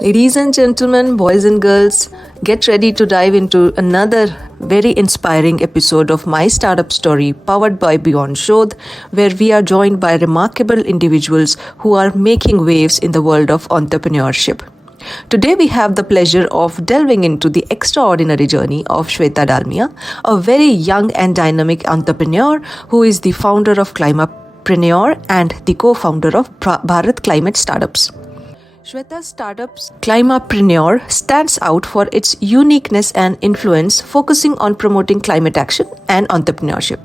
Ladies and gentlemen, boys and girls, get ready to dive into another very inspiring episode of My Startup Story, powered by Beyond Shodh, where we are joined by remarkable individuals who are making waves in the world of entrepreneurship. Today, we have the pleasure of delving into the extraordinary journey of Shweta Dalmia, a very young and dynamic entrepreneur who is the founder of Climapreneur and the co-founder of Bharat Climate Startups. Shweta's startup's Climapreneur stands out for its uniqueness and influence, focusing on promoting climate action and entrepreneurship.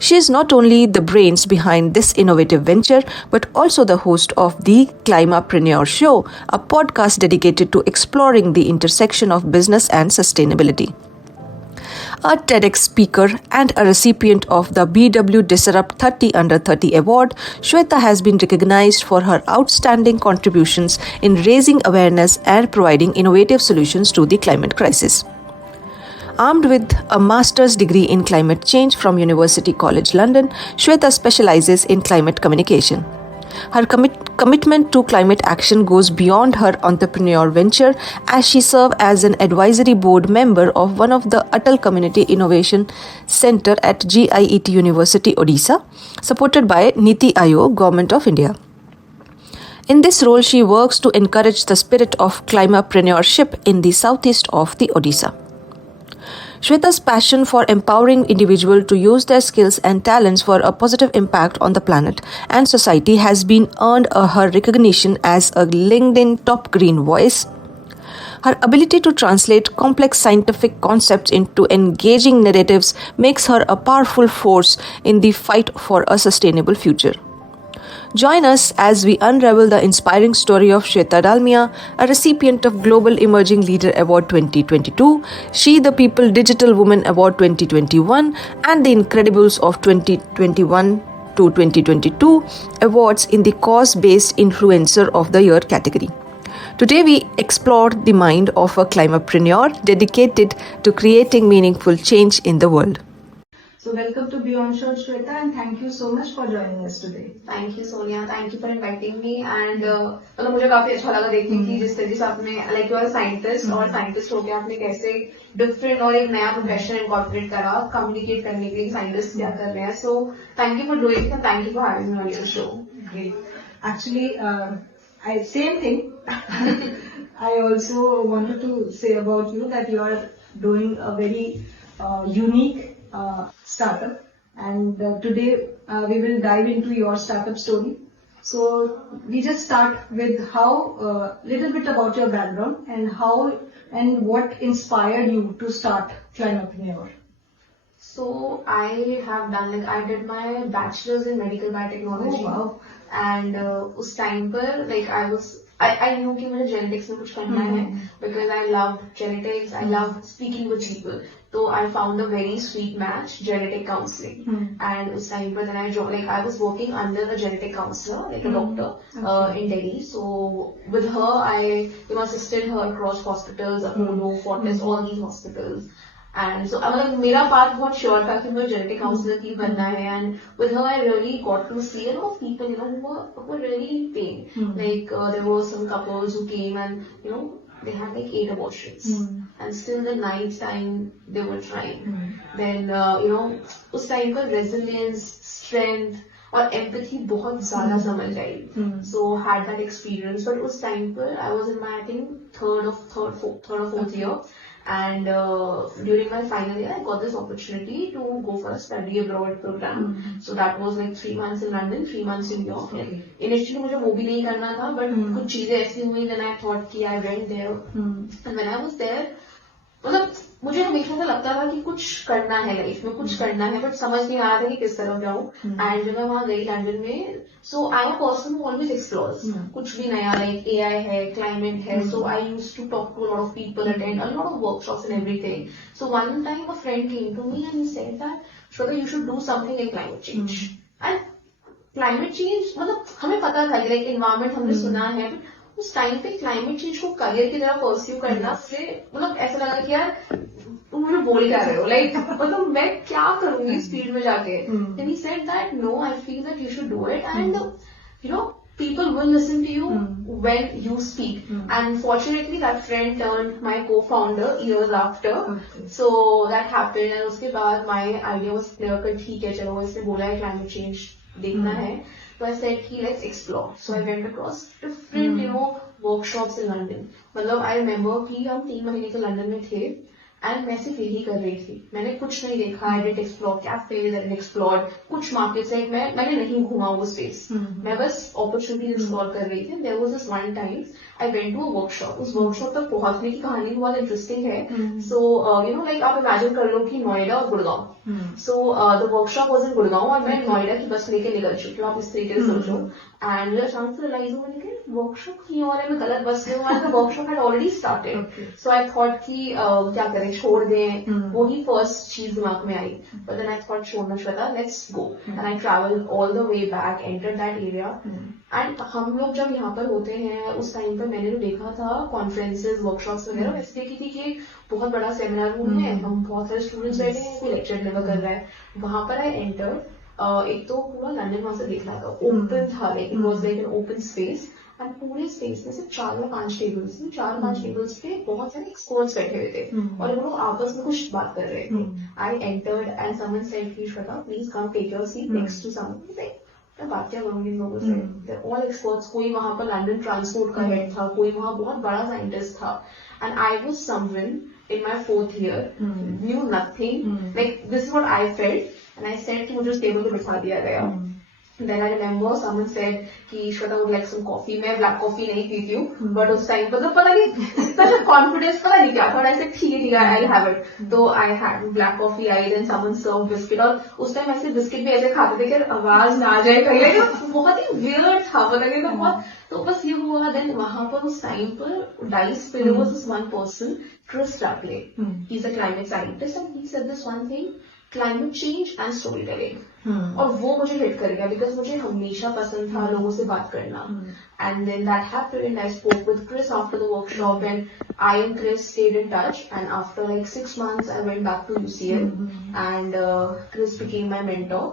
She is not only the brains behind this innovative venture, but also the host of the Climapreneur Show, a podcast dedicated to exploring the intersection of business and sustainability. A TEDx speaker and a recipient of the BW Disrupt 30 Under 30 award, Shweta has been recognized for her outstanding contributions in raising awareness and providing innovative solutions to the climate crisis. Armed with a master's degree in climate change from University College London, Shweta specializes in climate communication. Her commitment to climate action goes beyond her entrepreneur venture, as she serves as an advisory board member of one of the Atal Community Innovation Centre at GIET University, Odisha, supported by Niti Aayog, Government of India. In this role, she works to encourage the spirit of climapreneurship in the southeast of the Odisha. Shweta's passion for empowering individuals to use their skills and talents for a positive impact on the planet and society has been earned her recognition as a LinkedIn top green voice. Her ability to translate complex scientific concepts into engaging narratives makes her a powerful force in the fight for a sustainable future. Join us as we unravel the inspiring story of Shweta Dalmia, a recipient of Global Emerging Leader Award 2022, She the People Digital Woman Award 2021, and the Incredibles of 2021 to 2022 awards in the Cause-Based Influencer of the Year category. Today, we explore the mind of a climapreneur dedicated to creating meaningful change in the world. So welcome to Beyond Shodh, Shweta, and thank you so much for joining us today. Thank you, Sonia. Thank you for inviting me. And मतलब मुझे काफी अच्छा लगा देखने की जिस तरीके से आपने like you are a scientist और scientist होके आपने कैसे different और एक नया profession incorporate करा communicate करने के लिए scientists क्या कर रहे हैं. So thank you for doing it and thank you for having me on your show. Great. Actually, same thing. I also wanted to say about you that you are doing a very unique startup, and today we will dive into your startup story. So we just start with how little bit about your background and how and what inspired you to start Climapreneur. So I have done I did my bachelor's in medical biotechnology. Oh, wow. And उस time पर I knew कि मुझे genetics में कुछ करना है because I loved genetics, I loved speaking with people. So I found a very sweet match, genetic counseling. And उस time पर then I was working under a genetic counselor, like a doctor in Delhi. So with her, I assisted her across hospitals, Apollo, Fortis, all these hospitals. And so मेरा path बहुत sure था कि मुझे genetic counselor की बनना है, and with her I really got to see a lot of people who were really in pain. There were some couples who came and they had 8 abortions and still the 9th time they were trying. Then उस time पर resilience, strength और empathy बहुत ज़्यादा समझ आई. So had that experience. But उस time पर I was in my I think third or fourth year. And during my final year, I got this opportunity to go for a study abroad program. So that was 3 months in London, 3 months in New York. Initially, मुझे वो भी नहीं करना था, but कुछ चीजें ऐसी हुई. Then I thought कि I went there. And when I was there, मुझे हमेशा से लगता था कि कुछ करना है लाइफ में, कुछ करना है, बट समझ नहीं आ रहा था कि किस तरफ जाऊँ. एंड जब मैं वहाँ गई लंदन में, so I am a person who always explores कुछ भी नया, लाइक एआई है, क्लाइमेट है. So I used to talk to a lot of people, attend a lot of workshops and everything. So one time a friend came to me and he said that Shweta you should do something in climate change. And climate change हमें पता था कि एनवायरमेंट हमने सुना है, उस टाइम पे climate change को करियर की तरह परस्यू करना से ऐसा लगा कि यार तुम मुझे बोल क्या रहे हो, मैं क्या करूंगी इस फील्ड में जाके. Then he said that no, I feel that you should do it, and people will listen to you when you speak. And fortunately, that friend turned my co-founder years after. So that happened, and उसके बाद my idea was clear कि ठीक है चलो इसने बोला है climate change देखना है. So I said कि let's explore. So I went across different workshops in London. मतलब I remember कि हम 3 महीने तो लंदन में थे. एंड मैं सिर्फ यही कर रही थी, मैंने कुछ नहीं देखा. I did explore cafes, I did explore कुछ मार्केट्स है, मैंने नहीं घूमा वो स्पेस, मैं बस अपॉर्चुनिटी एक्सप्लोर कर रही थी. There was this one time I went to a workshop. उस वर्कशॉप तक पहुंचने की कहानी बहुत इंटरेस्टिंग है. सो लाइक आप इमेजिन कर लो कि नोएडा और Gurgaon. So the workshop was in Gurgaon और मैं नोएडा की बस लेके निकल चुकी हूँ, आप इस तरीके से सोचो. एंड मेरा अचानक से रियलाइज हुआ मैंने कि वर्कशॉप की और मैं गलत बस में हूँ. Workshop had already started. So I thought कि क्या करें, छोड़ दें, वही फर्स्ट चीज दिमाग में आई. बट देन आई थॉट छोड़ना Shweta, let's go. And I travel all the way back, enter that area. And हम लोग जब यहाँ पर होते हैं उस टाइम पर मैंने जो देखा था कॉन्फ्रेंसेज वर्कशॉप्स वगैरह, वैसे देखी थी कि बहुत बड़ा सेमिनार रूम है, हम बहुत सारे स्टूडेंट्स बैठे हैं, कोई लेक्चर डिलीवर कर रहा है. वहां पर आई एंटर. एक तो पूरा लंदन वहां से देख रहा था, ओपन था, like it was like an open space. And पूरे स्पेस में सिर्फ 4 या 5 टेबल्स थे. 4-5 टेबल्स पे बहुत सारे एक्सपर्ट्स बैठे हुए थे और वो लोग आपस में कुछ बात कर रहे थे. I entered and someone said कि Shweta please come take your seat next to someone. मैं बात क्या करूंगी इन लोगों से, they're all experts. कोई वहां पर लंदन ट्रांसपोर्ट का हेड था, कोई वहां बहुत बड़ा साइंटिस्ट था. And I was someone in my 4th year, knew nothing. Like this is what I felt, and I said कि मुझे उस टेबल पे बिठा दिया गया. Then I remember someone said कि Shweta would like some coffee. मैं ब्लैक कॉफी नहीं पीती हूँ, बट उस टाइम पर तो पता नहीं इतना कॉन्फिडेंस पता नहीं क्या था. ऐसे ठीक है आई हैव इट. तो I had black coffee. I then someone serve biscuit. और उस टाइम ऐसे बिस्किट भी ऐसे खाते थे कि आवाज ना आ जाए कहीं, बहुत ही वियर्ड था, पता नहीं था बहुत. तो बस ये हुआ. देन वहां पर उस टाइम पर डाइस पे was this one person, Chris Rapley. He's a climate scientist and he said this one thing, climate change and storytelling. और वो मुझे हिट कर गया बिकॉज मुझे हमेशा पसंद था लोगों से बात करना. And then that happened. I spoke with Chris after the workshop and I and Chris stayed in touch. And after like 6 months I went back to UCL and Chris became my mentor.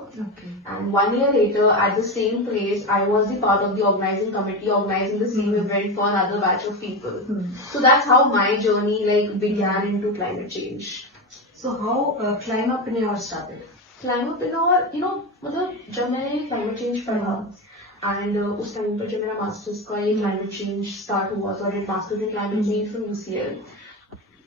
And 1 year later at the same place I was the part of the organizing committee organizing the same event for another batch of people. So that's how my journey like began into climate change. So how Climapreneur started? Climapreneur, मतलब जब मैंने climate change पढ़ा एंड उस time पर जब मेरा मास्टर्स का ये क्लाइमेट चेंज स्टार्ट हुआ तो I did masters in climate change from UCL.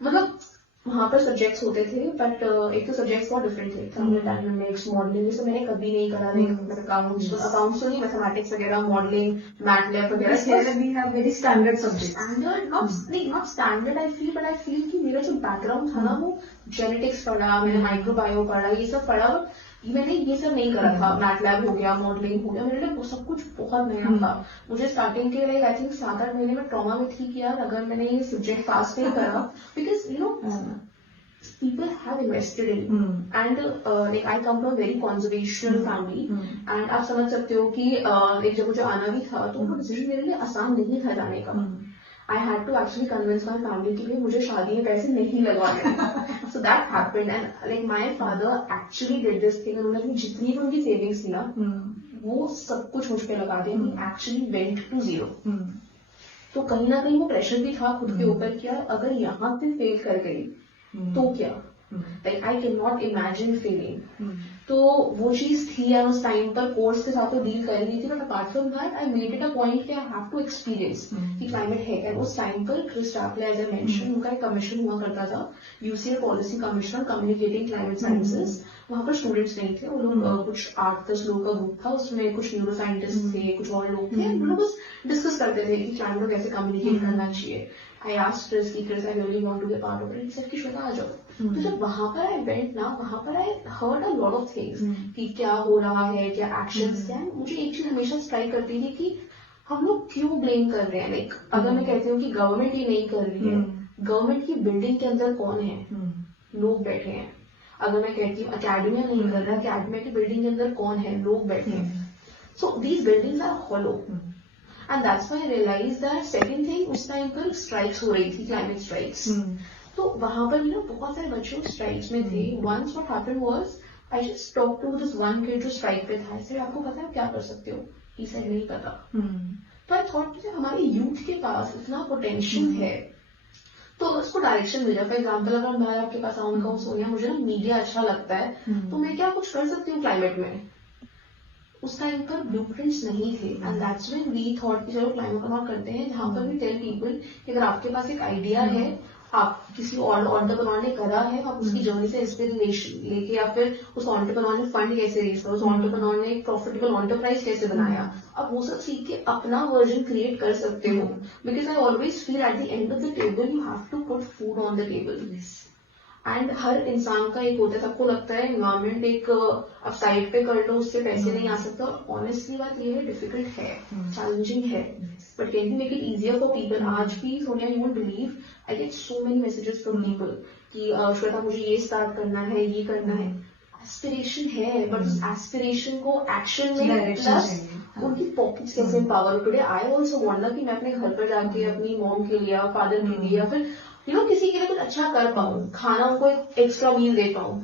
मतलब वहां पर सब्जेक्ट्स होते थे बट एक तो सब्जेक्ट्स बहुत डिफरेंट थे. थर्मोडायनामिक्स, मॉडलिंग, ये सब मैंने कभी नहीं करा. अकाउंट्स तो नहीं, मैथमेटिक्स वगैरह, मॉडलिंग, मैथलैब वगैरह. We have very standard subjects. Standard not standard I feel, but I feel कि मेरा जो बैकग्राउंड था ना वो जेनेटिक्स पढ़ा, मैंने माइक्रोबायो पढ़ा, ये सब पढ़ा. मैंने ये सब नहीं करा था. मैथलैब हो गया, मॉडलिंग हो गया, मेरे लिए सब कुछ बहुत नया था. मुझे स्टार्टिंग के लाइक आई थिंक 7-8 महीने में ट्रॉमा में थी कि यार अगर मैंने ये सब्जेक्ट पास नहीं करा because people have invested in and like I come from a very conservational family and आप समझ सकते हो कि like जब मुझे आना भी था तो वो डिसीजन मेरे लिए आसान नहीं था जाने का. I had to actually convince my family कि भाई मुझे शादी में पैसे नहीं लगवाने. So that happened and like my father actually did this thing. उन्होंने अपनी जितनी भी उनकी सेविंग्स थी ना वो सब कुछ मुझ पे लगा दिया. He actually went to zero. तो कहीं ना कहीं वो प्रेशर भी था खुद के ऊपर कि अगर यहाँ से फेल कर गई तो क्या, like I can not imagine failing. तो वो चीज थी यार उस टाइम पर कोर्स के साथ तो डील कर रही थी. But apart from that I made it a point कि आई हैव टू एक्सपीरियंस कि क्लाइमेट है. एंड उस टाइम पर क्रिस रैपले एज आई मेंशन उनका एक कमीशन हुआ करता था, UCL policy commission communicating climate sciences. वहां पर स्टूडेंट्स नहीं थे, वो लोग कुछ 8-10 लोगों का ग्रुप था. उसमें कुछ न्यूरो साइंटिस्ट थे, कुछ और लोग थे. वो लोग बस डिस्कस करते थे कि क्लाइमेट को कैसे कम्युनिकेट करना चाहिए. I asked Chris कि Chris I really want to be a part of it. He said कि श्वेता आ जाओ. तो जब वहां पर I went ना, वहां पर I heard a lot of things कि क्या हो रहा है, क्या actions क्या है. मुझे एक चीज हमेशा स्ट्राइक करती थी कि हम लोग क्यों ब्लेम कर रहे हैं. लाइक अगर मैं कहती हूँ कि गवर्नमेंट ये नहीं कर रही है, गवर्नमेंट की बिल्डिंग के अंदर कौन है, लोग बैठे हैं. अगर मैं कहती हूँ अकेडमिया नहीं कर रहा, अकेडमिया की बिल्डिंग के अंदर कौन है, लोग बैठे हैं. So these buildings are hollow. And that's why I realized that second thing उस टाइम पर स्ट्राइक्स हो रही थी, क्लाइमेट स्ट्राइक्स. तो वहां पर भी ना बहुत सारे बच्चे स्ट्राइक्स में थे. Once what happened was I just talked to this one kid जो strike पे था. I said, आपको पता है क्या कर सकते हो? He said, नहीं पता. तो I thought कि हमारे youth के पास इतना potential है, तो उसको डायरेक्शन मिल जाए. फॉर एग्जाम्पल अगर मैं आपके पास आऊँ कहूँ सोनिया मुझे ना मीडिया अच्छा लगता है, तो मैं क्या कुछ कर सकती हूँ क्लाइमेट में. उस टाइम पर ब्लूप्रिंट्स नहीं थे, and that's when we thought कि चलो क्लाइमेट कनॉट करते हैं, जहाँ पर भी टेल पीपल कि अगर आपके पास एक आइडिया है, आप किसी और एंटरप्रेन्योर ने करा है, आप उसकी जर्नी से इंस्पिरेशन लेके या फिर उस एंटरप्रेन्योर ने फंड कैसे रेज करा, उस एंटरप्रेन्योर ने एक प्रॉफिटेबल एंटरप्राइज कैसे बनाया, आप वो सब सीख के अपना वर्जन क्रिएट कर सकते हो. Because I always feel at the end of the table you have to put food on the table. And हर इंसान का एक होता है, सबको लगता है एनवायरमेंट एक अब साइड पे कर लो उससे पैसे नहीं आ सकते. ऑनेस्टली बात ये है, डिफिकल्ट है, चैलेंजिंग है, but can you make it easier for people. आज भी Sonia you would believe I get so many messages from people कि श्वेता मुझे ये स्टार्ट करना है, ये करना है. एस्पिरेशन है, बट उस एस्पिरेशन को एक्शन में प्लस उनकी पॉकेट्स कैसे empower. Today I also want कि मैं अपने घर पर जाके अपनी मॉम के लिए, फादर के लिए, या फिर किसी के लिए कुछ अच्छा कर पाऊँ, खाना उनको एक एक्स्ट्रा मील दे पाऊँ.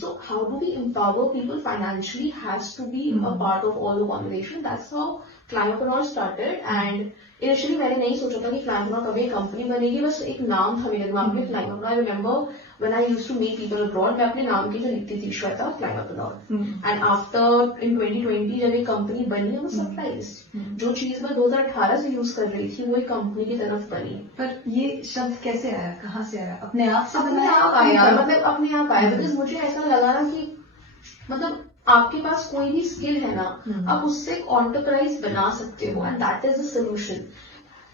So how do we empower people financially has to be a part of all the conversation. That's how Climbapreneur started. And initially मैंने नहीं सोचा था कि Climbapreneur कभी एक कंपनी बनेगी, बस एक नाम था मेरे दिमाग में Climbapreneur. I remember when I used to meet people abroad, मैं अपने नाम की जो लिखती थी Shweta Climbapreneur. And after in 2020 जब एक कंपनी बनी, I was surprised. जो चीज मैं 2018 से यूज कर रही थी वो एक कंपनी की तरफ बनी. पर ये शब्द कैसे आया, कहाँ से आया? अपने आप से अपने आप आया, मतलब अपने आप आया. बिकॉज मुझे ऐसा लगा ना कि मतलब आपके पास कोई भी स्किल है ना, आप उससे एक एंटरप्राइज बना सकते हो, and that is the solution.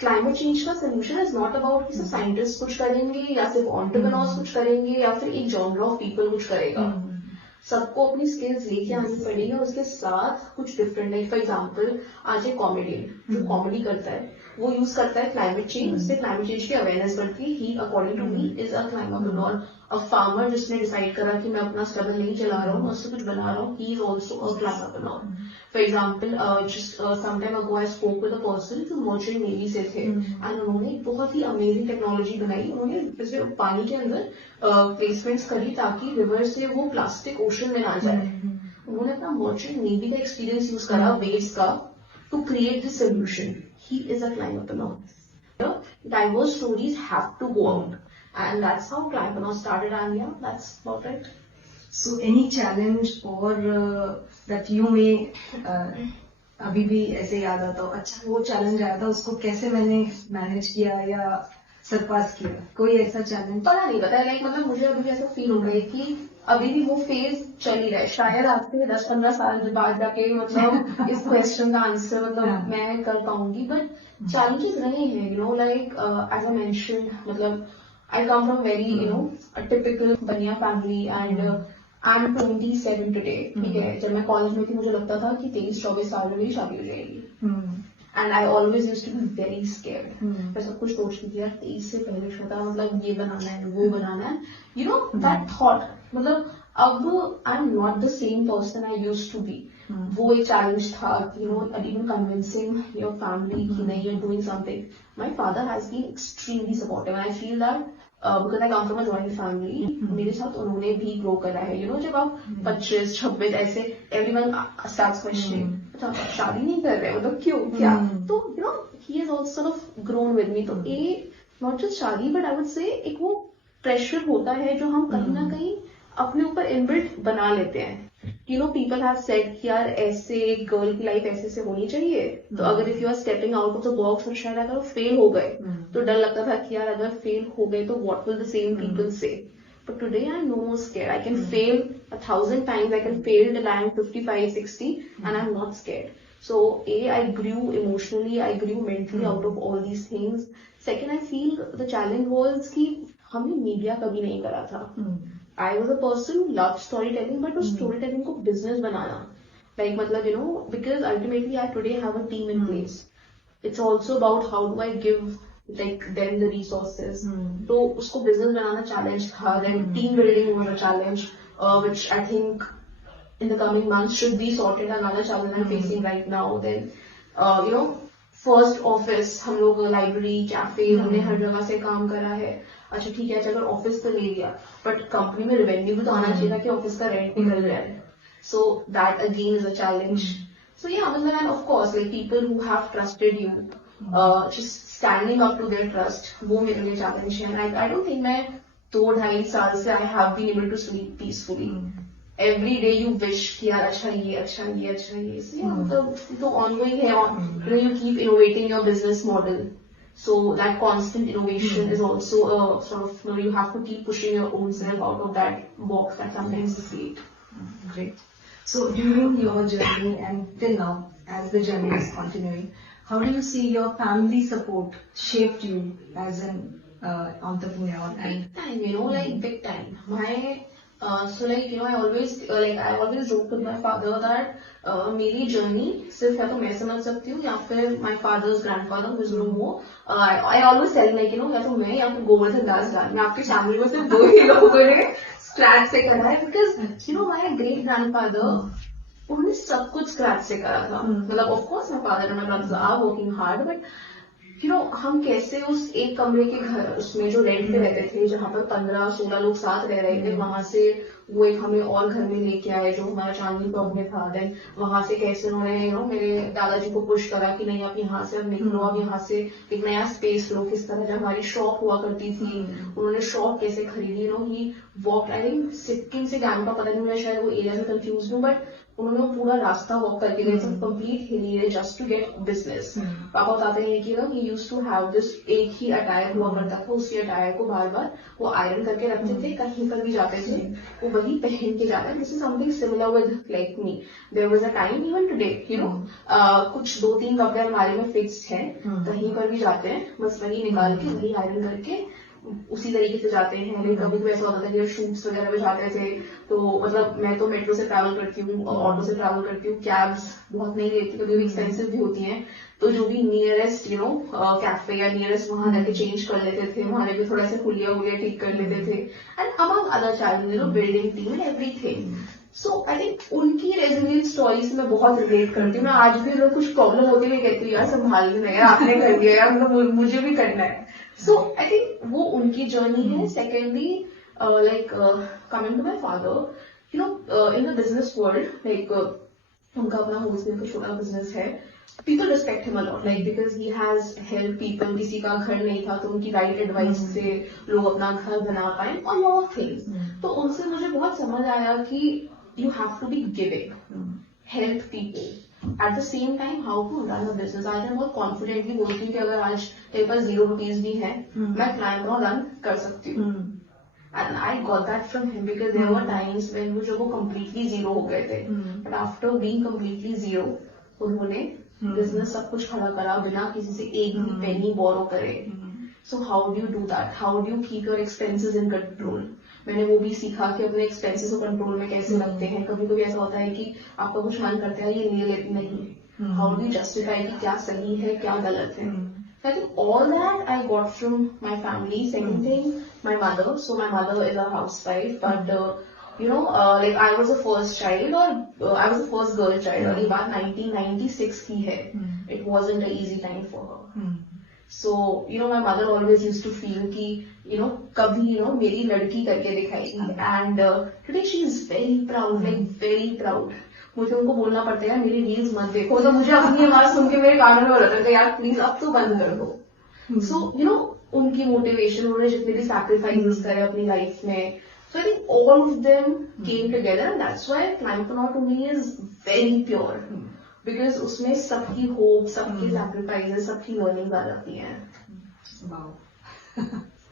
Climate change का सोल्यूशन इज नॉट अबाउट कि सिर्फ साइंटिस्ट कुछ करेंगे या सिर्फ एंटरप्रेन्योर्स कुछ करेंगे या फिर एक जॉनर ऑफ पीपल कुछ करेगा. सबको अपनी स्किल्स लेके आनी पड़ेगी और उसके साथ कुछ डिफरेंट है. फॉर एग्जाम्पल आज एक कॉमेडियन जो कॉमेडी करता है वो यूज करता है क्लाइमेट चेंज, उससे क्लाइमेट चेंज की अवेयरनेस बढ़ती है. He according to me is a climatologer. A farmer जिसने डिसाइड करा कि मैं अपना स्ट्रगल नहीं चला रहा हूँ, मैं उससे कुछ बना रहा हूँ, he is also a climatologer. For example just some time ago I spoke with a person जो मर्चेंट नेवी से थे, एंड उन्होंने बहुत ही अमेजिंग टेक्नोलॉजी बनाई. उन्होंने जैसे पानी के अंदर प्लेसमेंट्स करी ताकि रिवर से वो प्लास्टिक ओशन में ना जाए. उन्होंने अपना मर्चेंट नेवी का एक्सपीरियंस यूज करा वेव्स का to create this solution. He is a Climbapreneur. Diverse stories have to go out, and that's how Climbapreneur started. And yeah, that's about it. So any challenge or that you may अभी भी ऐसे याद आता हो, अच्छा वो चैलेंज आया था उसको कैसे मैंने मैनेज किया या सरपास किया, कोई ऐसा चैलेंज? पता नहीं पता, लाइक मतलब मुझे अभी भी ऐसा फील हो रहा है कि अभी भी वो फेज चल ही रहा है. शायद आज से 10-15 साल बाद जाके मतलब इस क्वेश्चन का आंसर मतलब मैं कर पाऊंगी. बट चैलेंजेस रहे हैं, you know, like as I mentioned, मतलब I come from very you know a typical Baniya family, and I am 27 today. ठीक है, जब मैं कॉलेज में थी मुझे लगता था कि 23-24 साल में मेरी शादी हो जाएगी. And I always used to be very scared. मैं सब कुछ सोचती थी यार 23 से पहले छोटा मतलब ये बनाना है वो बनाना है, यू नो दैट थॉट. मतलब अब I am not the same person I used to be. वो एक चैलेंज था, you know, even convincing your family कि नहीं, you are doing something. My father has been extremely supportive, and I feel that because I come from a joint family, मेरे साथ उन्होंने भी ग्रो करा है. यू नो, जब आप 25-26 ऐसे एवरीवन स्टार्ट्स क्वेश्चनिंग, अच्छा शादी नहीं कर रहे मतलब क्यों क्या, तो you know he is also sort of grown with me. तो ये नॉट जस्ट शादी बट आई वुड से एक वो प्रेशर होता है जो हम कहीं ना कहीं अपने ऊपर इनबिल्ट बना लेते हैं. You no, people have said कि यार ऐसे गर्ल की लाइफ ऐसे से होनी चाहिए, तो अगर if you are stepping out of the box और शायद अगर फेल हो गए तो डर लगता था कि यार अगर फेल हो गए तो what will the same people से. But today I'm no more scared. I can fail 1,000 times. I can fail till I am 55, 60 and I'm not scared. So I grew emotionally, I grew mentally out of all these things. Second, I feel the challenge was कि हमने मीडिया कभी नहीं करा था. I was a person who loved storytelling, but उस storytelling को business बनाना, like मतलब you know, because ultimately I today have a team in place. It's also about how do I give like them the resources. तो उसको business बनाना challenge था. Then team building was a challenge, which I think in the coming months should be sorted. Another challenge I'm facing right now. Then you know, first office हम लोग library, cafe, हमने हर जगह से काम करा है. अच्छा ठीक है, अगर ऑफिस तो ले लिया, बट कंपनी में रेवेन्यू भी तो आना चाहिए था कि ऑफिस का रेंट निकल रहा है. So that again is a challenge. So yeah, I mean, and of course, like people who have trusted you, just standing up to their trust, वो मेरे लिए challenge है. And I don't think मैं 2-2.5 साल से I have been able to sleep peacefully. Every day you wish कि यार अच्छा ये अच्छा ये अच्छा ये. So yeah, तो ongoing है. You know, you keep innovating your business model. So that constant innovation is also a sort of, you know, you have to keep pushing your own self out of that box that sometimes is great. Great. So during your journey and till now, as the journey is continuing, how do you see your family support shaped you as an entrepreneur? And Big time, you know, like big time. So like, you know, I always joke with my father that मेरी journey सिर्फ या तो मैं समझ सकती हूँ या फिर my father's grandfather who is no more. I always tell him like, you know, या तो मैं या फिर गोवर्धन दास गांधी, आपकी फैमिली में सिर्फ 2 ही लोगों ने स्क्रैच से करा है. Because you know, my great grandfather, उन्होंने सब कुछ स्क्रैच से करा था. मतलब of course my father and my brothers are working hard, but you know हम कैसे उस एक कमरे के घर उसमें जो रेंट पे रहते थे, जहाँ पर 15-16 लोग साथ रह रहे थे, वहां से वो एक हमें और घर में लेके आए जो हमारा चांदनी चौक में था. देन वहां से कैसे उन्होंने यू नो मेरे दादाजी को पुश करा कि नहीं आप यहाँ से अब निकलो, अब यहाँ से एक नया स्पेस लो. किस तरह जब हमारी शॉप हुआ करती थी, उन्होंने शॉप कैसे खरीदी. You know he walk, I think Sikkim से गैंगटॉक, पता नहीं मैं शायद वो एरिया में कंफ्यूज हूँ, बट उन्होंने वो पूरा रास्ता वॉक करके गए थे, complete hill area just to get business. पापा बताते हैं कि he used to have this, एक ही अटायर हुआ करता था, उसी अटायर को बार बार वो आयरन करके रखते थे, कहीं पर भी जाते थे वो वही पहन के जाते हैं. This is something similar with like me. There was a time even today, you know, कुछ 2-3 कपड़े हमारे में फिक्स्ड हैं, कहीं पर भी जाते हैं बस वही निकाल के वही आयरन करके उसी तरीके से जाते हैं. लेकिन कभी कभी ऐसा होता था कि शूट्स वगैरह में जाते थे तो मतलब मैं तो मेट्रो से ट्रैवल करती हूँ, ऑटो से ट्रैवल करती हूँ, कैब्स बहुत नहीं लेती, कभी एक्सपेंसिव भी होती हैं, तो जो भी नियरेस्ट यू नो कैफे या नियरेस्ट वहां जाके चेंज कर लेते थे, वहां जाके थोड़ा सा हुलिया ठीक कर लेते थे. And among other challenges, you know, building team and everything. So I think उनकी रेजिलियंस स्टोरी से मैं बहुत रिलेट करती हूँ. मैं आज भी अगर कुछ प्रॉब्लम होती है कहती हूँ यार संभाल लेना यार, आपने कर दिया यार, मतलब मुझे भी करना है. So I think वो उनकी जर्नी है. Secondly, like coming to my father, you know, in the business world, like उनका अपना होलसेल का छोटा बिजनेस है. People respect him a lot, like because he has helped people. किसी का घर नहीं था तो उनकी राइट एडवाइस से लोग अपना घर बना पाए, और lot of things. तो उनसे मुझे बहुत समझ आया कि you have to be giving, help people. At the same time, how to run a business. आज मैं बहुत कॉन्फिडेंटली बोलती हूँ कि अगर आज मेरे पास 0 रुपीज भी है, मैं क्लाइंट को रन कर सकती हूँ. And I got that from him because there were times when वो कंप्लीटली जीरो हो गए थे, but after being completely zero उन्होंने बिजनेस सब कुछ खड़ा करा बिना किसी से एक भी पेनी बोरो करे. So how do you do that? How do you keep your expenses in control? मैंने वो भी सीखा कि अपने एक्सपेंसेस को कंट्रोल में कैसे रखते हैं. कभी कभी ऐसा होता है कि आपका कुछ मन करता है ये ले लेते नहीं, हाउ डू जस्टिफाई कि क्या सही है क्या गलत है. I think all that I got from my family. Second thing, my mother. So my mother is a housewife, but you know, like I was the first child, or I was the first girl child. और ये बात 1996 की है. It wasn't an easy time for her. So you know, my mother always used to feel कि you know कभी you know मेरी लड़की करके दिखाएगी. And today she is very proud, like very proud. मुझे उनको बोलना पड़ता है मेरी रील्स मत देखो, तो मुझे अपनी आवाज सुन के मेरे कानों में हो रहा था यार प्लीज अब तो बंद कर दो. सो यू नो उनकी मोटिवेशन, उन्होंने जितने भी सैक्रिफाइसेस करे अपनी लाइफ में, so I think all of them came together, and that's why Climbpreneur to me is very pure. Because उसमें सबकी होप, सबकी सैक्रिफाइसेस, सबकी लर्निंग आ जाती है. Wow.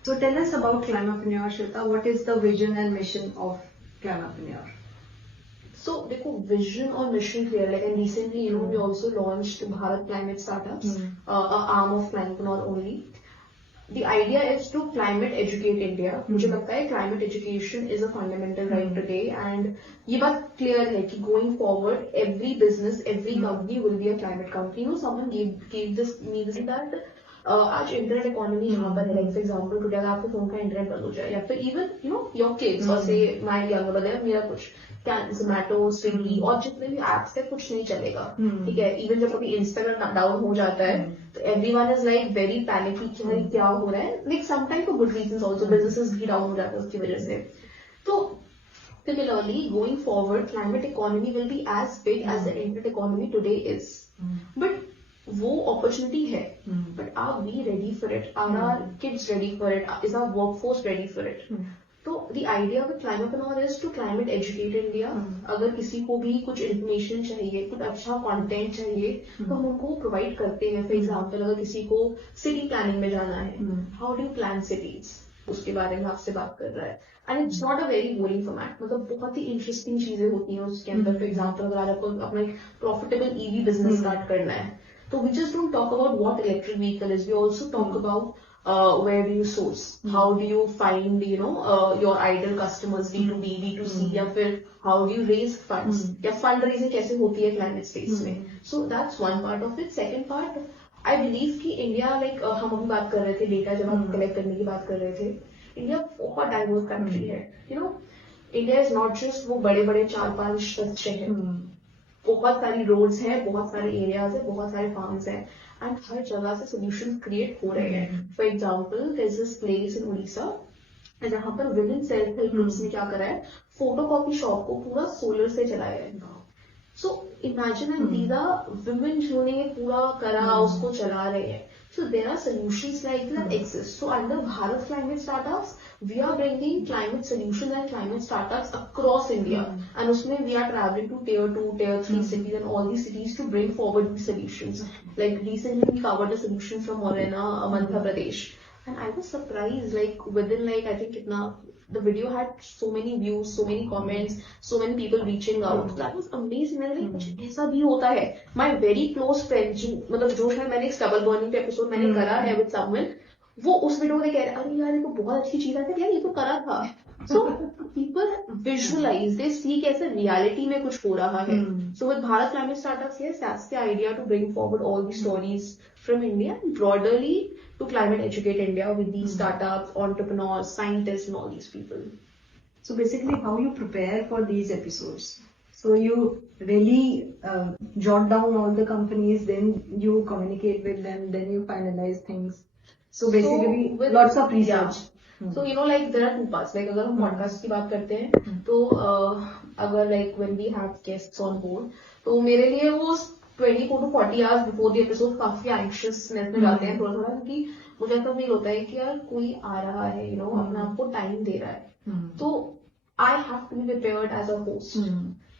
So tell us about Climbpreneur, Shweta. What is the vision and mission of Climbpreneur? So देखो vision और mission clear है. And recently you know we also launched Bharat climate startups, arm of Climbpreneur only. The idea is to climate educate India. मुझे लगता है climate education is a fundamental right today, and ये बात clear है कि going forward every business, every company will be a climate company. You know, someone gave me this that आज internet economy यहाँ पर है, लाइक फॉर एग्जाम्पल टुडे अगर आपके फोन का इंटरनेट बंद हो जाए, या फिर even you know your kids और से माय यंगर ब्रदर, मेरा कुछ क्या जोमेटो स्विगी और जितने भी एप्स है कुछ नहीं चलेगा, ठीक है। इवन जब कभी इंस्टाग्राम डाउन हो जाता है तो everyone is like very panicky कि भाई क्या हो रहा है, like sometime for good reasons also, businesses भी डाउन हो जाते हैं उसकी वजह से। तो particularly going forward, climate economy will be as big as the internet economy today is. But वो opportunity है. But are we ready for it? Are our kids ready for it? Is our workforce ready for it? तो the idea with Climapenor is to climate educate India. अगर किसी को भी कुछ information चाहिए, कुछ अच्छा content चाहिए, तो हम उनको provide करते हैं. For example, अगर किसी को city planning में जाना है, how do you plan cities? उसके बारे में आपसे बात कर रहा है. And it's not a very boring format, मतलब बहुत ही इंटरेस्टिंग चीजें होती हैं उसके अंदर. फॉर एग्जाम्पल अगर आपको अपना एक प्रॉफिटेबल ईवी बिजनेस स्टार्ट करना है, तो we just don't talk about what electric vehicle is, we also talk about where do you source, how do you find your ideal customers, B2B, B2C, या फिर how do you raise funds, या fund raising कैसे होती है climate space में. So that's one part of it. Second part, I believe कि India, like हम अभी बात कर रहे थे डेटा जब हम कलेक्ट करने की बात कर रहे थे, इंडिया बहुत डाइवर्स कंट्री है. इंडिया इज नॉट जस्ट वो बड़े बड़े 4-5 शहर, बहुत सारी रोड्स हैं, बहुत सारे एरियाज है, बहुत सारे फार्म्स हैं, एंड हर जगह से सोल्यूशन क्रिएट हो रहे हैं. For example there is this place in Orissa जहाँ पर विमेन सेल्फ हेल्प ग्रुप्स ने क्या करा है, फोटोकॉपी शॉप को पूरा सोलर से चलाया है. So imagine and these are women जिन्होंने ये पूरा करा, उसको चला रहे हैं. So there are solutions like that exist. So under Bharat Climate Startups, we are bringing climate solutions and climate startups across India. And usme we are traveling to tier 2, tier 3 cities and all these cities to bring forward these solutions. Like recently we covered a solution from Morena, Madhya Pradesh. And I was surprised, like within like I think the video had so many views, so many comments, so many people reaching out. That was amazing. मैंने like कुछ ऐसा भी होता है. My very close friend, मतलब जो है, मैंने एक stubble burning पे एपिसोड मैंने करा है with someone, वो उस वीडियो में कह रहे अरे यार ये तो बहुत अच्छी चीज है यार, ये तो करा था. So people visualize, they see कैसे reality में कुछ हो रहा है. So with Bharat Climate Startups, yes, that's the idea, to bring forward all these stories from India and broaderly to climate educate India with these startups, entrepreneurs, scientists and all these people. So basically how you prepare for these episodes. So you really jot down all the companies, then you communicate with them, then you finalize things. So basically with lots of research. So like there are two parts. Like अगर हम podcast की बात करते हैं तो अगर like when we have guests on board, तो मेरे लिए वो 24 to 40 hours before the episode काफी anxiousness में जाते हैं थोड़ा, क्योंकि मुझे ऐसा फील होता है कि यार कोई आ रहा है, अपना आपको टाइम दे रहा है, तो I have to be prepared as a host.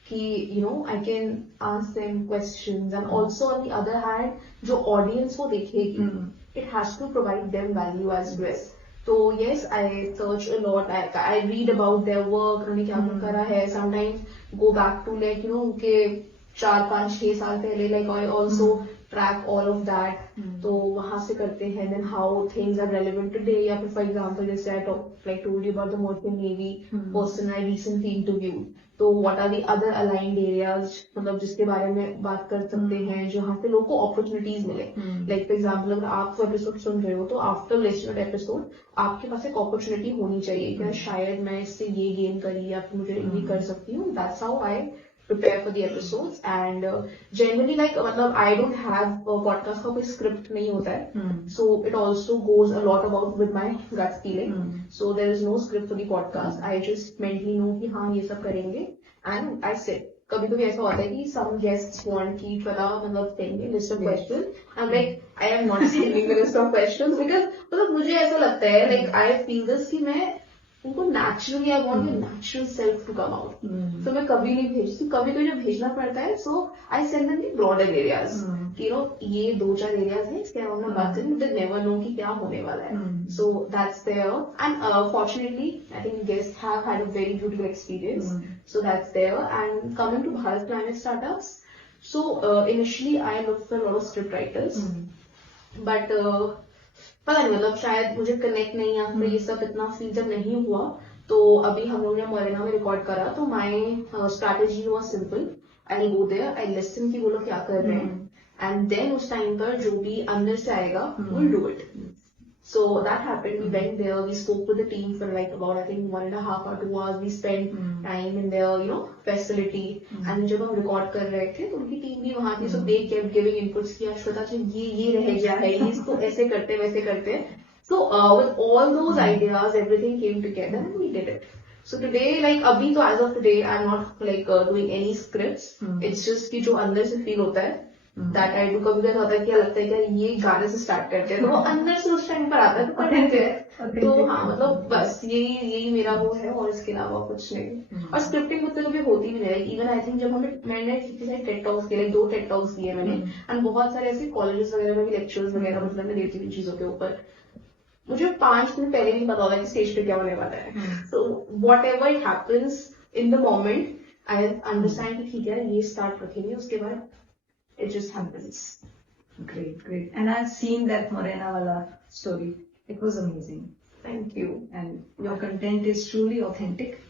कि I can ask them questions, and also on the other hand जो audience वो देखेगी, it has to provide them value as well. So yes, I search a lot, I read about their work, उन्होंने क्या करा है, sometimes go back to like उनके 4-5-6 साल पहले, like I also track all of that. तो वहां से करते हैं. Then how things are relevant today, या फिर for example जैसे I told you about the Merchant Navy person I recently interviewed. तो what are the other aligned areas, मतलब जिसके बारे में बात कर सकते हैं जहाँ पे लोगों को opportunities मिले. Like for example अगर आप वो episode सुन रहे हो, तो after listening to episode आपके पास एक opportunity होनी चाहिए कि शायद मैं इससे ये gain करी या फिर मुझे ये कर सकती हूँ. That's how I prepare for the episodes. And generally like मतलब I don't have a podcast का कोई script नहीं होता है, so it also goes a lot about with my gut feeling. So there is no script for the podcast. I just mentally know कि हाँ ये सब करेंगे and I sit. कभी कभी ऐसा होता है कि some guests want कि पता मतलब देंगे list of questions. I'm like I am not sending the list of questions because मतलब मुझे ऐसा लगता है like I feel this कि मैं उनको naturally I want your natural self to come out. तो मैं कभी नहीं भेजती, कभी कभी जब भेजना पड़ता है so I send them in broader areas कि ये 2-4 एरियाज हैं, इसके अलावा मैं बात करूँ, दे नेवर नो कि क्या होने वाला है. So that's there and fortunately I think guest have had a very beautiful experience. So that's there. And coming to Bharat climate startups, so initially I look for lot of script writers, but पता नहीं मतलब शायद मुझे कनेक्ट नहीं या फिर ये सब इतना फील जब नहीं हुआ. तो अभी हम लोग ने मोरेना में रिकॉर्ड करा, तो my strategy was simple. I go there, I listen कि वो लोग क्या कर रहे हैं, and then उस time पर जो भी अंदर से आएगा we'll do it. So that happened. We went there. We spoke with the team for like about I think 1.5 or 2 hours. We spent time in their facility. And जब हम record कर रहे थे तो उनकी team भी वहाँ थी. So they kept giving inputs कि श्वेता जी ये रह गया है, ये इसको ऐसे करते वैसे करते. So with all those ideas, everything came together and we did it. So today, like अभी तो as of today, I'm not like doing any scripts. It's just कि जो अंदर से feel होता है. That I do. कभी कभी होता है क्या लगता है कि ये गाने से स्टार्ट करते हैं तो वो अंदर से उस टाइम पर आता है तो कर देते हैं. तो हाँ मतलब बस यही मेरा वो है और इसके अलावा कुछ नहीं. और स्क्रिप्टिंग मुझसे कभी होती भी नहीं. इवन आई थिंक जब मैंने कितने सारे टेड टॉक्स किए, 2 टेड टॉक्स किए मैंने एंड बहुत सारे ऐसे कॉलेजेस वगैरह में भी लेक्चर्स वगैरह मतलब मैं देती थी चीजों के ऊपर. मुझे 5 दिन पहले नहीं पता होता कि स्टेज पे क्या होने वाला है. So what ever it happens in the moment I understand कि ठीक है ये स्टार्ट रखेंगे उसके बाद it just happens. Great. And I've seen that Morena wala story. It was amazing. Thank you. And your content is truly authentic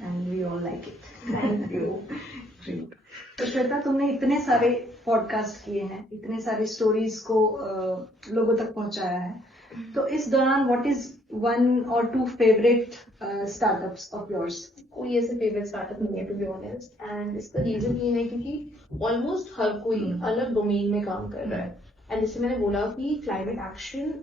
and we all like it. Thank you. Great. तो श्वेता तुमने इतने सारे पॉडकास्ट किए हैं, इतने सारे स्टोरीज को लोगों तक पहुंचाया है. तो इस दौरान व्हाट इज 1 or 2 फेवरेट स्टार्टअप्स ऑफ योर्स? कोई ऐसे फेवरेट स्टार्टअप नहीं है टू बी ऑनेस्ट. एंड इसका रीजन ये है क्योंकि ऑलमोस्ट हर कोई अलग डोमेन में काम कर रहा है. एंड जैसे मैंने बोला कि climate action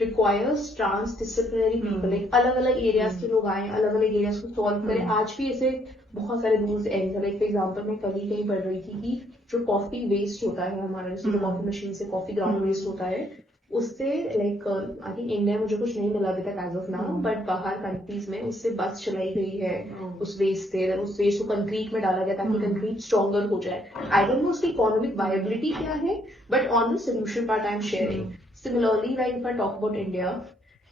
requires transdisciplinary people. Like अलग अलग एरियाज के लोग आए, अलग अलग एरियाज को सॉल्व करें. आज भी ऐसे बहुत सारे रूल्स एंड है. लाइक फॉर एग्जाम्पल मैं कल ही कहीं पढ़ रही थी कि जो कॉफी वेस्ट होता है हमारे जैसे कॉफी मशीन से कॉफी ग्राउंड वेस्ट होता है उससे लाइक आई थिंक इंडिया में मुझे कुछ नहीं मिला अभी तक एज ऑफ नाउ, बट बाहर कंट्रीज में उससे बस चलाई गई है उस वेस्ट से. उस वेस्ट को कंक्रीट में डाला गया ताकि कंक्रीट स्ट्रॉन्गर हो जाए. आई डोंट नो उसकी इकोनॉमिक वायबिलिटी क्या है, but on the solution part I am sharing. Similarly, like if I talk about India,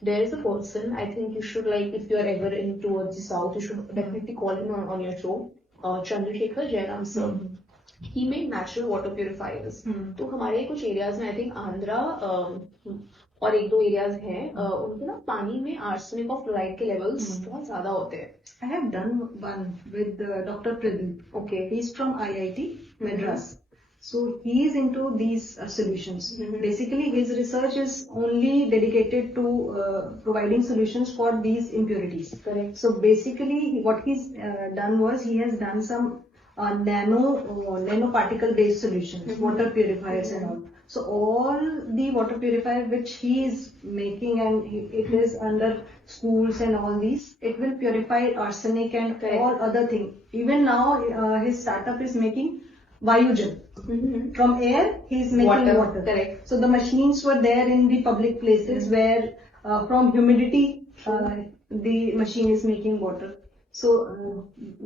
there is a person I think you should like if you are ever in towards the south, you should definitely call him on your show. Chandrasekhar Jairam sir. He made natural water purifiers. तो हमारे कुछ एरियाज में I think Andhra और 1-2 एरियाज हैं उनके ना पानी में आर्सेनिक और फ्लोराइड के लेवल्स बहुत ज्यादा होते हैं. I have done one with Dr. Pradeep. Okay. He's from IIT Madras. So he is into these solutions. Basically, his research is only dedicated to providing solutions for these impurities. Correct. So basically, what he's done was he has done some nanoparticle based solutions, water purifiers and all. So all the water purifier which he is making and it is under schools and all these, it will purify arsenic and all other things. Even now his startup is making Vayujal. From air, he is making water. Correct. So the machines were there in the public places where from humidity the machine is making water. So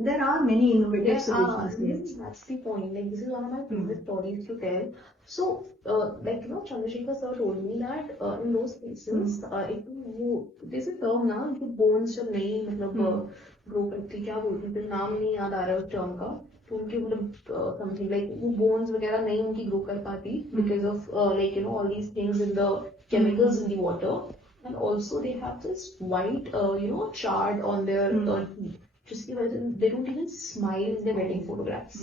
there are many innovative solutions. Yes, that's the point. Like this is one of my favorite stories to tell. So like Chandrasekhar sir told me that in those cases, there's a term now कि bones जब नहीं मतलब grow करती, क्या बोलते हैं नाम नहीं याद आ रहा है उस term का. तो उनकी मतलब समथिंग लाइक वो बोन्स वगैरह नहीं उनकी ग्रो कर पाती because of like all these things in the chemicals in the water. And also they have this white chard on there जिसकी वजह से they don't even smile in their wedding photographs.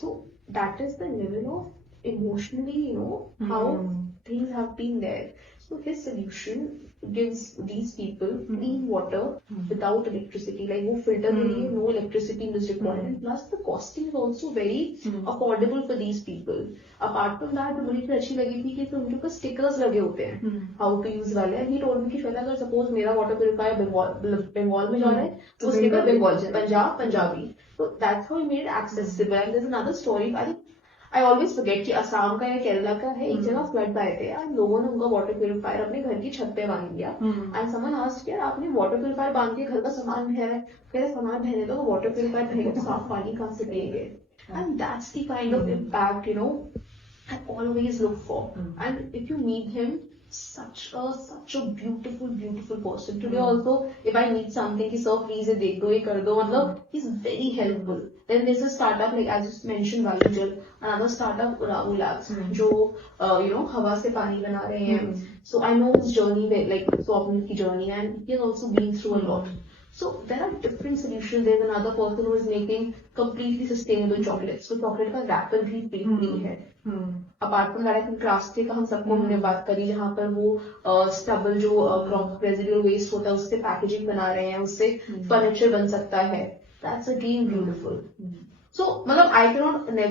So that is the level of emotionally how things have been there. So his solution gives these people clean water without electricity. Like वो filter के लिए no electricity is required. And plus the costing is also very affordable for these people. Apart from that, मुझे फिर अच्छी लगी थी कि उनके ऊपर stickers लगे होते हैं how to use वाले. He told me कि शायद अगर suppose मेरा water purifier बंगाल में जा रहा है तो sticker बंगाल पंजाब Punjabi. So that's how he made it accessible. And there's another story. I always forget कि असम का या केरला का है एक जगह फ्लड आए थे और लोगों ने उनका वाटर प्यूरिफायर अपने घर की छत पे बांध दिया. एंड समवन आस्क्ड यार आपने वाटर प्यूरिफायर बांध दिया, घर का सामान बह रहा है. कहते सामान बहने दो, वाटर प्यूरिफायर बहेगा तो साफ पानी कहाँ से पिएंगे. And that's the kind of impact I always look for. And if you meet him, such a beautiful person. Today also, if I need something, कि sir please ये देख दो ये कर दो, मतलब he's very helpful. Then there's a startup like I just mentioned Vayujal, another startup Rahul Labs जो हवा से पानी बना रहे हैं. So I know his journey like so अपनी की journey and he has also been through a lot. So there are different solutions. There's another person who is making completely sustainable chocolates. So chocolate का wrapper भी free है. Apart from that, I think Craftsy का हम सबको हमने बात करी, जहाँ पर वो stubble जो crop residual waste होता है उससे packaging बना रहे हैं, उससे furniture बन सकता है. That's again beautiful. So, मतलब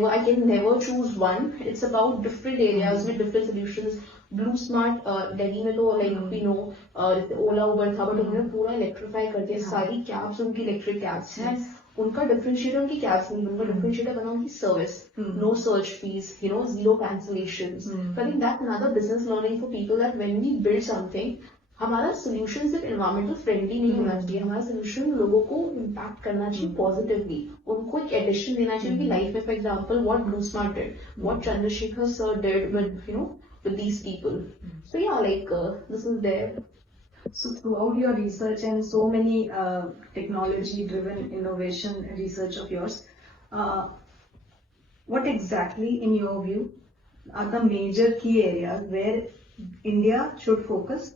I can never choose one. It's about different areas with different solutions. Blue Smart, Delhi में तो like we know, ओला उबर था, but उन्होंने पूरा इलेक्ट्रीफाई कर दिया. सारी कैब्स उनकी इलेक्ट्रिक कैब्स हैं. उनका डिफरेंशिएटर उनकी कैब्स नहीं, उनका डिफरेंशिएटर बना उनकी service. No surge fees, zero cancellations. So I think that's another business learning for people, that when we build something, हमारा सोल्यूशन सिर्फ एनवायरमेंटल फ्रेंडली नहीं होना चाहिए. हमारा सोल्यूशन लोगों को इम्पैक्ट करना चाहिए पॉजिटिवली, उनको एक एडिशन देना चाहिए उनकी लाइफ में. For example what blue smart did, what Chandrashekhar sir did with these people. So yeah, like this is there. So throughout your research and so many technology-driven innovation research of yours, what exactly, in your view, are the major key areas where India should focus,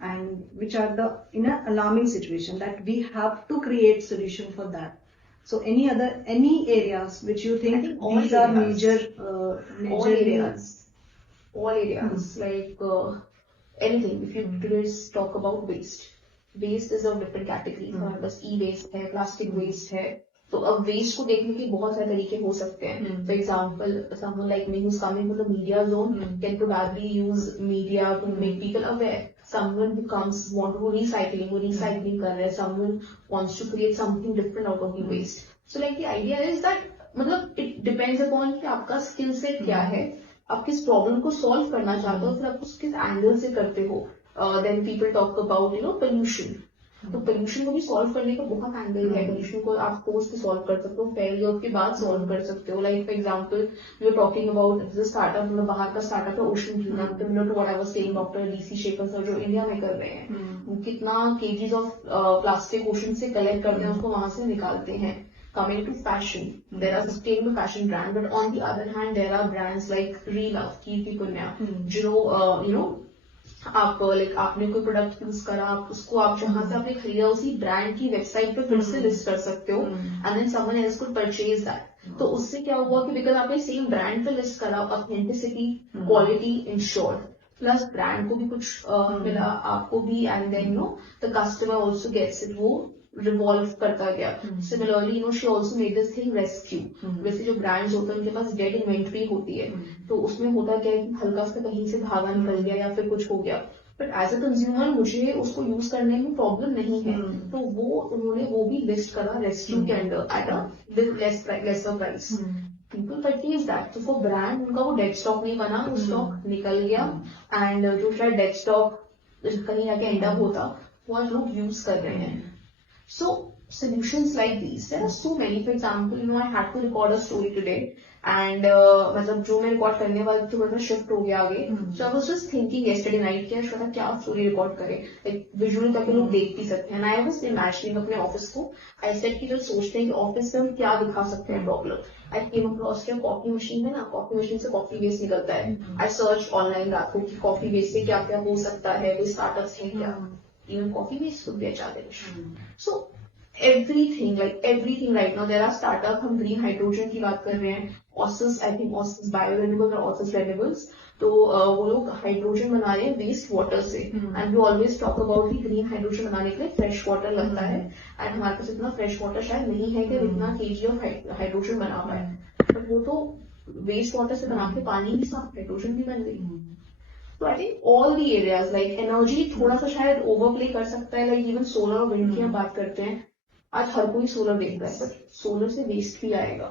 and which are in an alarming situation that we have to create solution for that? So any areas which you think these are major areas? All areas, like anything. If you just talk about waste is of different categories. हमारे पास e-waste है, plastic waste है. तो अब waste को देखने के बहुत सारे तरीके हो सकते हैं. For example, someone like me who's coming from the media zone can probably use media to make people aware. Someone who want to do recycling, वो recycling कर रहे हैं. Someone wants to create something different out of the waste. So like the idea is that, मतलब it depends upon कि आपका skill set क्या है, आप किस प्रॉब्लम को सॉल्व करना चाहते हो, फिर आप उसके एंगल से करते हो. Then people talk about pollution. तो पोल्यूशन को भी सॉल्व करने का बहुत एंगल है. पोल्यूशन को आप फोर्स से सॉल्व कर सकते हो, फेलियर के बाद सॉल्व कर सकते हो. Like for example we are talking about startup, मतलब बाहर का स्टार्टअप है ocean cleanup, similar to what I was saying doctor DC Shekhar sir जो इंडिया में कर रहे हैं. कितना केजीज ऑफ प्लास्टिक ओशन से कलेक्ट करते हैं, उसको वहां से निकालते हैं. Coming to fashion, there are sustainable fashion brands, but on the other hand, there are brands like Relove, Kirti Punya, जो आप आपने कोई प्रोडक्ट यूज करा, उसको आप जहां से आपने खरीदा उसी ब्रांड की वेबसाइट पे फिर से लिस्ट कर सकते हो, and then someone else could purchase that. तो उससे क्या हुआ कि बिकॉज आपने सेम ब्रांड पे लिस्ट करा, authenticity, quality insured, plus brand को भी कुछ मिला, आपको भी, and then the customer also gets it, वो रिवॉल्व करता गया. Similarly she also made this thing rescue. वैसे जो ब्रांड्स होते हैं उनके पास डेड इन्वेंट्री होती है, तो उसमें होता क्या है कि हल्का सा कहीं से धागा निकल गया या फिर कुछ हो गया, बट एज अ कंज्यूमर मुझे उसको यूज करने में प्रॉब्लम नहीं है, तो उन्होंने वो भी लिस्ट करा रेस्क्यू के under at a lesser price. People purchase that. तो फॉर ब्रांड उनका वो डेड स्टॉक नहीं बना, वो स्टॉक निकल गया, एंड जो शायद डेड स्टॉक कहीं जाके एंड अप होता वो आज लोग यूज कर रहे हैं. So solutions like these, there are so many. For example, I had to record a story today, and मतलब जो मैं रिकॉर्ड करने वाली थी मतलब शिफ्ट हो गया आगे. So I was just thinking yesterday night कि क्या स्टोरी रिकॉर्ड करें, like विजुअली ताकि लोग देख भी सकते हैं. And I was imagining अपने ऑफिस को. I said कि जब सोचते हैं कि ऑफिस में हम क्या दिखा सकते हैं प्रॉब्लम. I came across कि कॉफी मशीन है ना, कॉफी मशीन से कॉफी वेस्ट निकलता है. I searched ऑनलाइन रात को कि कॉफी वेस्ट से क्या क्या हो सकता है, कोई स्टार्टअप्स हैं क्या. Even coffee waste would be a challenge. So everything right now, there are startups. हम green hydrogen की बात कर रहे हैं. Oasis, I think Oasis Biorenewables और Oasis Renewables. तो वो लोग हाइड्रोजन बना रहे हैं वेस्ट वाटर से. And we always talk about कि ग्रीन हाइड्रोजन बनाने के लिए फ्रेश वाटर लगता है, एंड हमारे पास इतना फ्रेश वाटर शायद नहीं है कि इतना केजी ऑफ हाइड्रोजन बना पाए. बट वो तो वेस्ट वाटर से बना के पानी भी साफ हाइड्रोजन भी बन गई. So I think all the areas like energy थोड़ा सा शायद ओवरप्ले कर सकता है. लाइक इवन सोलर और विंड की हम बात करते हैं, आज हर कोई सोलर देख रहा है, बट सोलर से वेस्ट भी आएगा.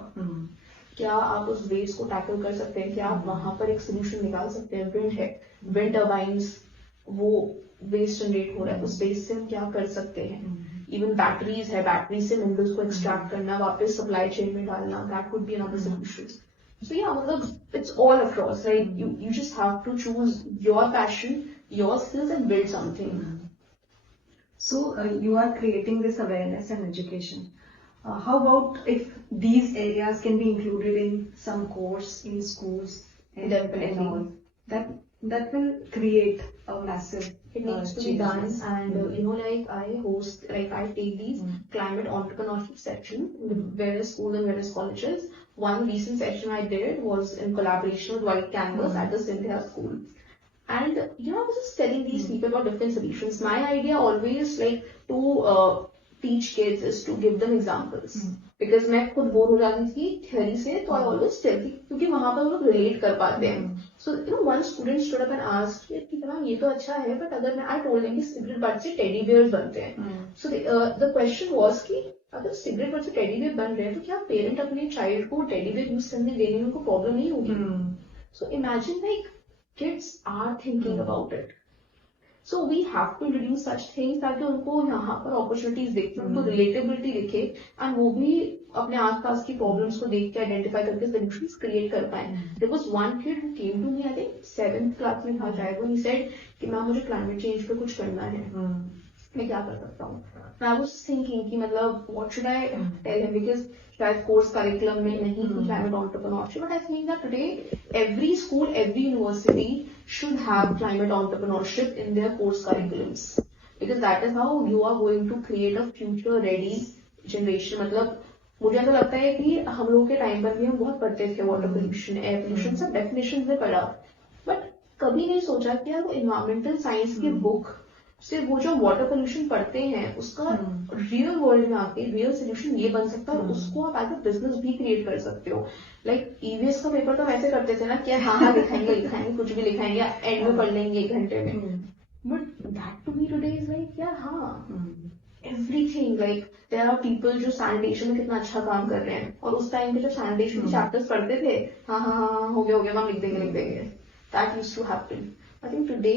क्या आप उस वेस्ट को टैकल कर सकते हैं? क्या आप वहां पर एक सोल्यूशन निकाल सकते हैं? विंड है, विंड टर्बाइंस, वो वेस्ट जनरेट हो रहा है, उस वेस्ट से हम क्या कर सकते हैं? इवन बैटरीज है, बैटरी से मिनरल्स को एक्सट्रैक्ट करना, वापस सप्लाई चेन में डालना, that could be another solution. So yeah, it's all across. Like you just have to choose your passion, your skills, and build something. So you are creating this awareness and education. How about if these areas can be included in some course in schools? Definitely. that will create a massive It needs to be done, and like I take these climate entrepreneurship section with various schools and various colleges. One recent session I did was in collaboration with White Canvas at the Cynthia School. And I was just telling these people about different solutions. My idea always like to teach kids is to give them examples. Because मैं खुद बोर हो जाती थी theory से, तो I always tell थी क्योंकि वहाँ पर वो लोग relate कर पाते हैं. So one student stood up and asked कि मैम ये तो अच्छा है, but अगर I told them कि cigarette butt से teddy bears बनते हैं. So the question was कि अगर cigarette butt से teddy bear बन रहे हैं तो क्या parent अपने child को teddy bear use करने देने में उनको problem नहीं होगी? So imagine like kids are thinking about it. So we have to introduce such things ताकि उनको यहाँ पर opportunities दिखे, उनको relatability दिखे, and वो भी अपने आसपास की problems को देख के identify करके solutions create कर पाए. There was one kid who came to me, I think 7th class में था शायद वो, he said कि मैम मुझे climate change पे कुछ करना है, मैं क्या कर सकता हूँ. And I was thinking कि मतलब what should I tell him, because शायद course curriculum में नहीं थी climate entrepreneurship, but I think that today every school, every university should have climate entrepreneurship in their course curriculums, because that is how you are going to create a future ready generation. मतलब मुझे ऐसा लगता है कि हम लोगों के टाइम पर भी हम बहुत पढ़ते थे वाटर पोल्यूशन, एयर पोल्यूशन, सब डेफिनेशन से पढ़ा, बट कभी नहीं सोचा कि यार वो इन्वायरमेंटल साइंस की बुक से वो जो वाटर पोल्यूशन पढ़ते हैं उसका रियल वर्ल्ड में आके रियल सोल्यूशन ये बन सकता है, और उसको आप एज अ बिजनेस भी क्रिएट कर सकते हो. लाइक ईवीएस का पेपर तो वैसे करते थे ना कि हाँ लिखाएंगे कुछ भी लिखाएंगे, एंड में पढ़ लेंगे 1 घंटे में, but that to me today is like यार everything. Like there are people जो सैनिटेशन में कितना अच्छा काम कर रहे हैं, और उस टाइम पे जो सैनिटेशन चैप्टर्स पढ़ते थे, हाँ हो गया मैम लिख देंगे. That used to happen. I think today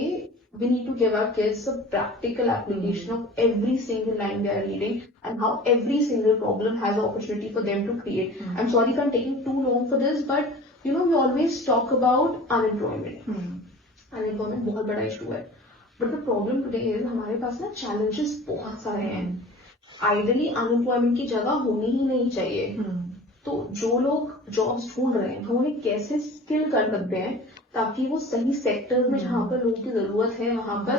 we need to give our kids a practical application of every single line they are reading, and how every single problem has an opportunity for them to create. I'm sorry if I'm taking too long for this, but we always talk about unemployment. Unemployment बहुत बड़ा issue है, but the problem today is हमारे पास ना challenges बहुत सारे हैं. Ideally unemployment की जगह होनी ही नहीं चाहिए. तो जो लोग जॉब्स ढूंढ रहे हैं हम उन्हें कैसे स्किल कर सकते हैं ताकि वो सही सेक्टर में जहाँ पर लोगों की जरूरत है वहां पर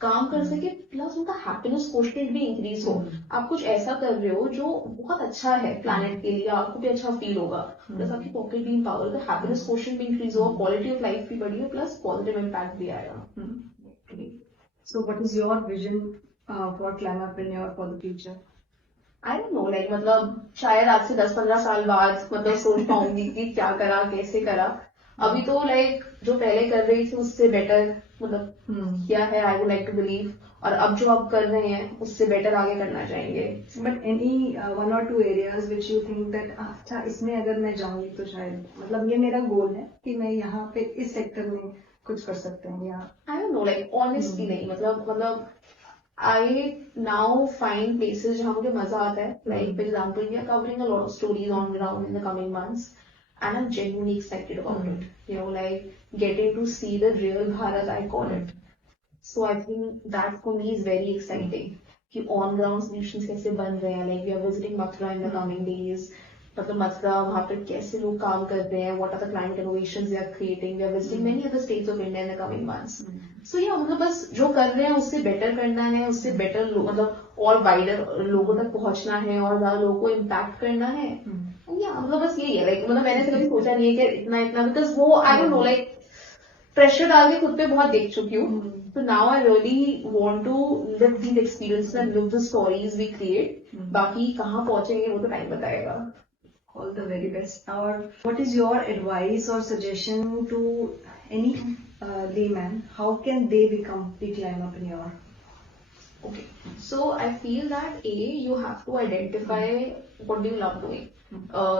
काम कर सके, प्लस उनका हैप्पीनेस कोशेंट भी इंक्रीज हो. आप कुछ ऐसा कर रहे हो जो बहुत अच्छा है प्लैनेट के लिए, आपको भी अच्छा फील होगा, प्लस आपकी पॉकेट भी पावर का हैप्पीनेस कोशेंट भी इंक्रीज होगा, क्वालिटी ऑफ लाइफ भी बढ़ी है, प्लस पॉजिटिव इम्पैक्ट भी आएगा. So what is your vision for Climapreneur for the future? I don't know, like मतलब शायद आज से 10-15 साल बाद मतलब सोच पाऊंगी कि क्या करा, कैसे करा. अभी तो लाइक जो पहले कर रही थी उससे बेटर मतलब किया है, I would like to believe, और अब जो आप कर रहे हैं उससे बेटर आगे करना चाहेंगे. बट एनी 1 or 2 areas which you think that अच्छा इसमें अगर मैं जाऊंगी तो शायद मतलब ये मेरा गोल है कि मैं यहाँ पे इस सेक्टर में कुछ कर सकते हैं, या I don't know, like honestly नहीं, मतलब I now find places जहाँ मुझे मजा आता है. Like for example, we are covering a lot of stories on ground in the coming months, and I'm genuinely excited about it. Like getting to see the real Bharat, I call it. So I think that for me is very exciting. कि on ground solutions कैसे बन रहे हैं. Like we are visiting Mathura in the coming days. मतलब मथुरा वहाँ पर कैसे लोग काम कर रहे हैं, what are the climate innovations they are creating. We are visiting many other states of India in the coming months. So yeah, मतलब बस जो कर रहे हैं उससे बेटर करना है, उससे बेटर मतलब और वाइडर लोगों तक पहुंचना है और ज्यादा लोगों को इम्पैक्ट करना है. मतलब बस यही है. लाइक मतलब मैंने से कभी सोचा नहीं है कि इतना बिकॉज वो I don't know, like pressure डाल के खुद पे बहुत देख चुकी हूँ. So now I really want to live these experiences and live the stories we create. बाकी कहाँ पहुंचेंगे वो तो टाइम बताएगा. All the very best. Or what is your advice or suggestion to any layman? How can they become the Climapreneur? Okay, so I feel that you have to identify what do you love doing.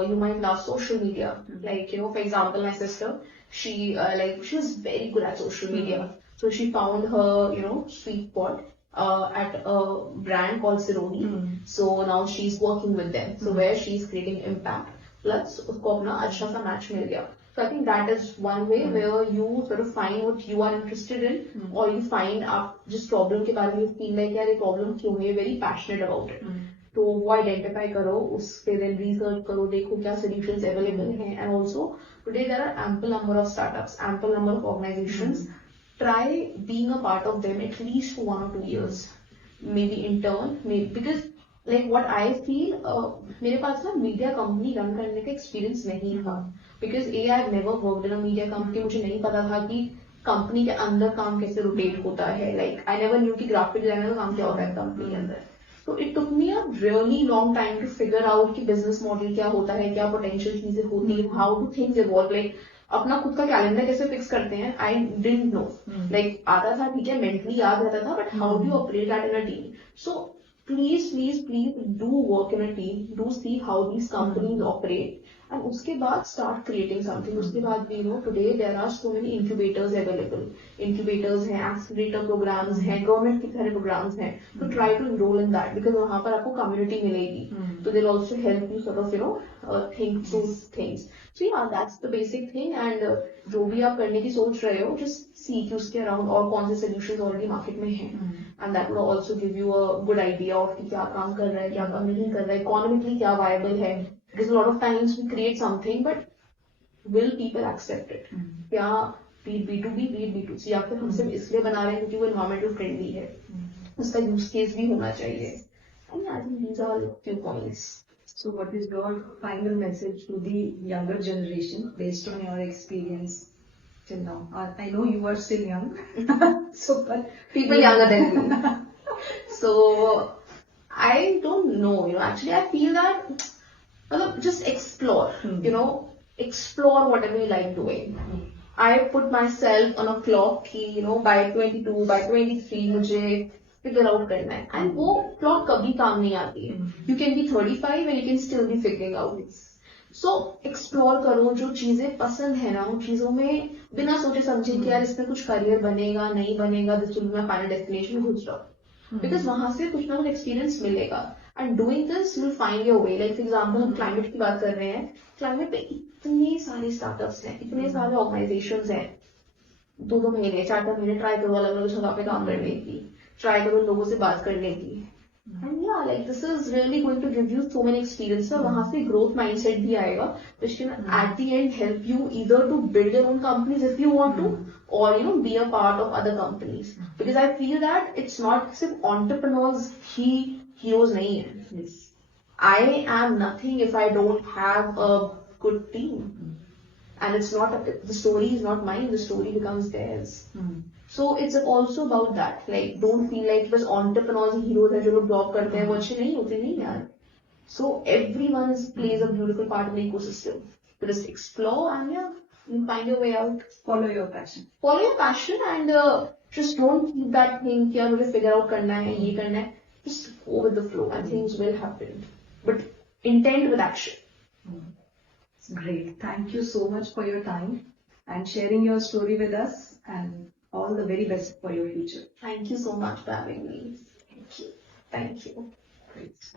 You might love social media. Like for example, my sister, she was very good at social media. So she found her sweet spot at a brand called Sironi. So now she's working with them. So where she's creating impact, plus उसको अपना अच्छा सा match मिल गया. So I think that is one way where you sort of find what you are interested in, or you find आप जिस problem के बारे में you feel like यार ये problem क्यों है, very passionate about it. तो वो आइडेंटिफाई करो, उस पे देन रिसर्च करो, देखो क्या सॉल्यूशंस अवेलेबल हैं. And also today there are ample number of startups, ample number of organisations. Try being a part of them at least for 1 or 2 years, maybe intern, maybe because like what I feel, मेरे पास ना media company run करने का एक्सपीरियंस नहीं था, because I have never worked in a media company. मुझे नहीं पता था कि कंपनी के अंदर काम कैसे रोटेट होता है. लाइक आई नेवर न्यू कि ग्राफिक डिजाइनर का काम क्या होता है कंपनी के अंदर. So it took me a really long time to figure out कि बिजनेस मॉडल क्या होता है, क्या पोटेंशियल चीजें होती है, how to things evolve. Like अपना खुद का कैलेंडर कैसे फिक्स करते हैं, आई डिडंट नो. लाइक आता था, ठीक है, मेंटली याद रहता था, but how do operate that in a team. So please do work in a team, do see how these companies operate, and उसके बाद start creating something. उसके बाद भी today there are so many incubators available. Incubators हैं, accelerator programs हैं, government के सारे programs हैं. तो try to enroll in that because वहाँ पर आपको community मिलेगी. तो they'll also help you sort of think through things. So yeah, that's the basic thing. And जो भी आप करने की सोच रहे हो, just see कि उसके around और कौन से solutions already market में हैं. And that will also give you a good idea of कि क्या काम कर रहा है, क्या काम नहीं कर रहा है, economically क्या viable है. Because a lot of times we create something, but will people accept it? क्या be it B2B, be it B2C, या फिर हम सिर्फ इसलिए बना रहे हैं क्योंकि वो environmental friendly है. उसका use case भी होना चाहिए. And I think these are few points. So what is your final message to the younger generation based on your experience till now? I know you are still young, so but People younger than me. So I don't know, actually I feel that just explore, explore whatever you like doing. I put myself on a clock कि by 22, by 23 मुझे figure out करना है, and वो clock कभी काम नहीं आती है. You can be 35 and you can still be figuring out. So explore करो, जो चीजें पसंद है ना उन चीजों में बिना सोचे समझे कि यार इसमें कुछ करियर बनेगा नहीं बनेगा, this will be my final destination, घुस जाओ. बिकॉज वहां से कुछ ना कुछ एक्सपीरियंस मिलेगा. And doing this you will find your way. Like for example हम क्लाइमेट की बात कर रहे हैं. क्लाइमेट पे इतने सारे स्टार्टअप्स हैं, इतने सारे ऑर्गेनाइजेशंस हैं. 2-2 महीने 4-4 महीने ट्राई करो अलग अलग जगह पे काम करने की, ट्राई करो लोगों से बात करने की. एंड या like this is really going to give you so many experience. वहां से ग्रोथ माइंडसेट भी आएगा which can at the end help you either to build your own companies if you want to, or be a part of other companies. Because I feel that it's not सिर्फ entrepreneurs ही heroes नहीं है. yes, I am nothing if I don't have a good team. And it's not, the story is not mine, the story becomes theirs. So it's also about that. Like don't feel like बस entrepreneurs ही heroes है जो लोग जॉब करते हैं वो अच्छे नहीं होते, नहीं यार. So everyone plays a beautiful part in the ecosystem. So just explore and yeah, you find your way out. follow your passion. Follow your passion and just don't keep that thing कि यार मुझे figure out करना है, ये करना है. Just go with the flow and things will happen. But intent with action. Great. Thank you so much for your time and sharing your story with us, and all the very best for your future. Thank you so much for having me. Thank you. Thank you. Great.